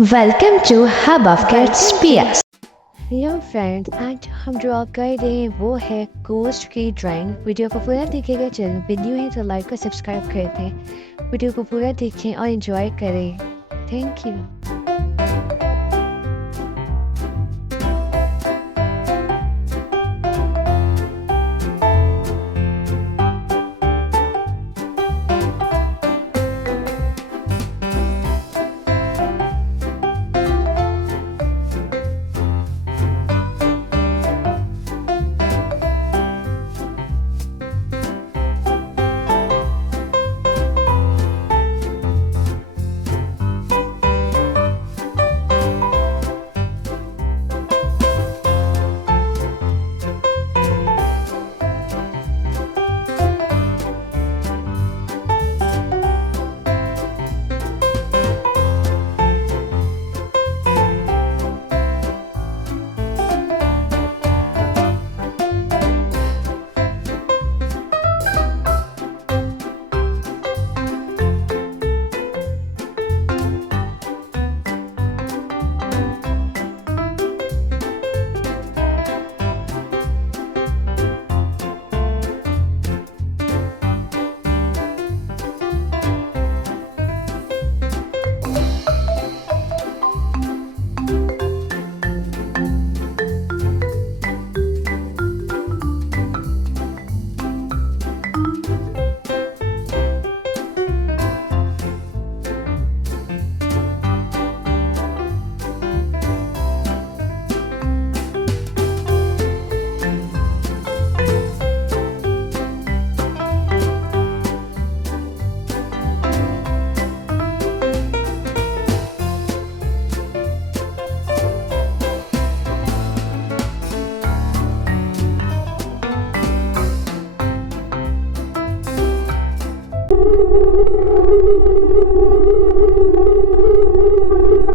Welcome to Hub of Kids PS। Hello friends, आज हम draw कर रहे हैं वो है गोस्ट की ड्राइंग। वीडियो को पूरा देखिएगा। चैनल पे न्यू है तो लाइक और सब्सक्राइब कर दें। वीडियो को पूरा देखें और एंजॉय करें। Thank you.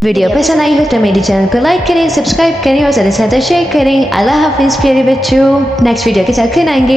वीडियो पसंद आई हो तो मेरे चैनल को लाइक करें, सब्सक्राइब करें और ज़्यादा से ज़्यादा शेयर करें। अल्लाह हाफिज़ प्यारे बच्चों। नेक्स्ट वीडियो के साथ फिर आएंगे।